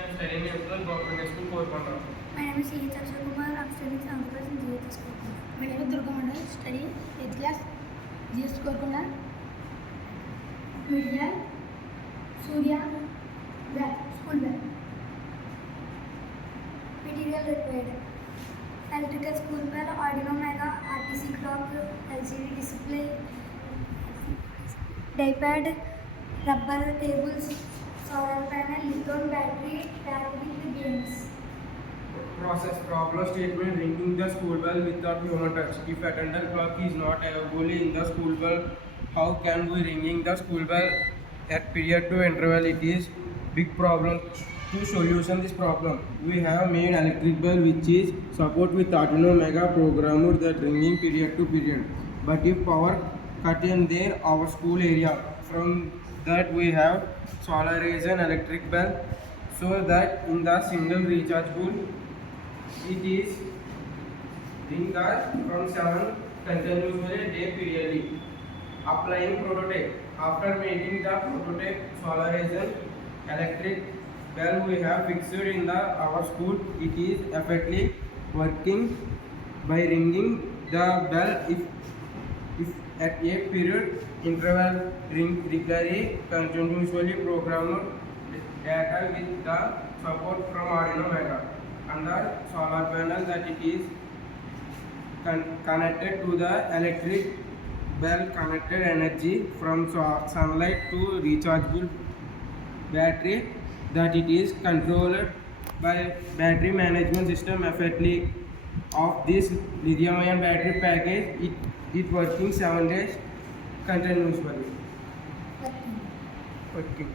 am studying in government school Korkonda. My name is Surya. I'm studying 7th class in GHS Korkonda. My name is Durga Mandal, studying 8th class, GS Korkonda. Material Surya bag, school bag. Material required: electrical school bell, Arduino Mega, RTC clock, LCD display, die-pad, rubber tables, solar panel, lithium battery, tag with games. Process problem statement: ringing the school bell without human touch. If attendant clock is not available in the school bell, how can we ringing the school bell at period to interval? It is big problem. To solution this problem, we have made electric bell which is support with Arduino Mega programmer that ringing period to period. But if power cut in there our school area, from that we have solarization electric bell, so that in the single rechargeable it is in the from 7 continuously day periodly. Applying prototype. After making the prototype solarization electric bell we have fixed in the our school, it is effectively working by ringing the bell if at a period interval ring regularly continuously programmed data with the support from Arduino Mega and the solar panel that it is connected to the electric bell connected energy from sunlight to rechargeable battery that it is controlled by battery management system effectively of this lithium ion battery package. It working 7 days continuously. Working.